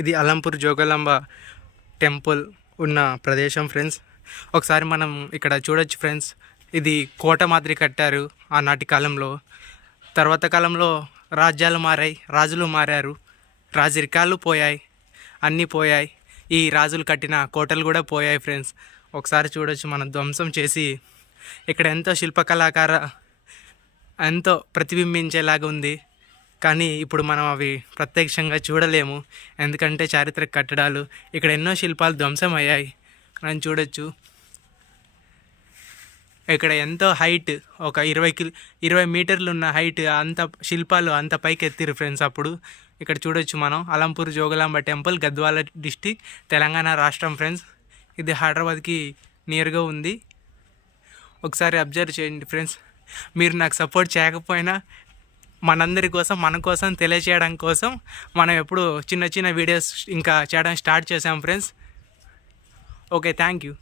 ఇది అలంపూర్ జోగులాంబ టెంపుల్ ఉన్న ప్రదేశం ఫ్రెండ్స్. ఒకసారి మనం ఇక్కడ చూడొచ్చు ఫ్రెండ్స్. ఇది కోట మాదిరి కట్టారు ఆనాటి కాలంలో. తర్వాత కాలంలో రాజ్యాలు మారాయి, రాజులు మారారు, రాజరికాలు పోయాయి, అన్నీ పోయాయి. ఈ రాజులు కట్టిన కోటలు కూడా పోయాయి ఫ్రెండ్స్. ఒకసారి చూడొచ్చు, మనం ధ్వంసం చేసి ఇక్కడ ఎంతో శిల్పకళాకార ఎంతో ప్రతిబింబించేలాగా ఉంది. కానీ ఇప్పుడు మనం అవి ప్రత్యక్షంగా చూడలేము, ఎందుకంటే చారిత్రక కట్టడాలు. ఇక్కడ ఎన్నో శిల్పాలు ధ్వంసం అయ్యాయి. మనం చూడొచ్చు, ఇక్కడ ఎంతో హైట్, ఒక 20 మీటర్లు ఉన్న హైట్ అంత శిల్పాలు అంత పైకి ఎత్తిరు ఫ్రెండ్స్. అప్పుడు ఇక్కడ చూడొచ్చు మనం అలంపూర్ జోగులాంబ టెంపుల్, గద్వాల డిస్టిక్, తెలంగాణ రాష్ట్రం ఫ్రెండ్స్. ఇది హైదరాబాద్కి నియర్గా ఉంది. ఒకసారి అబ్జర్వ్ చేయండి ఫ్రెండ్స్. మీరు నాకు సపోర్ట్ చేయకపోయినా మనందరి కోసం, మన కోసం తెలియచేయడం కోసం మనం ఎప్పుడు చిన్న చిన్న వీడియోస్ ఇంకా చేయడం స్టార్ట్ చేసాం ఫ్రెండ్స్. Okay, thank you.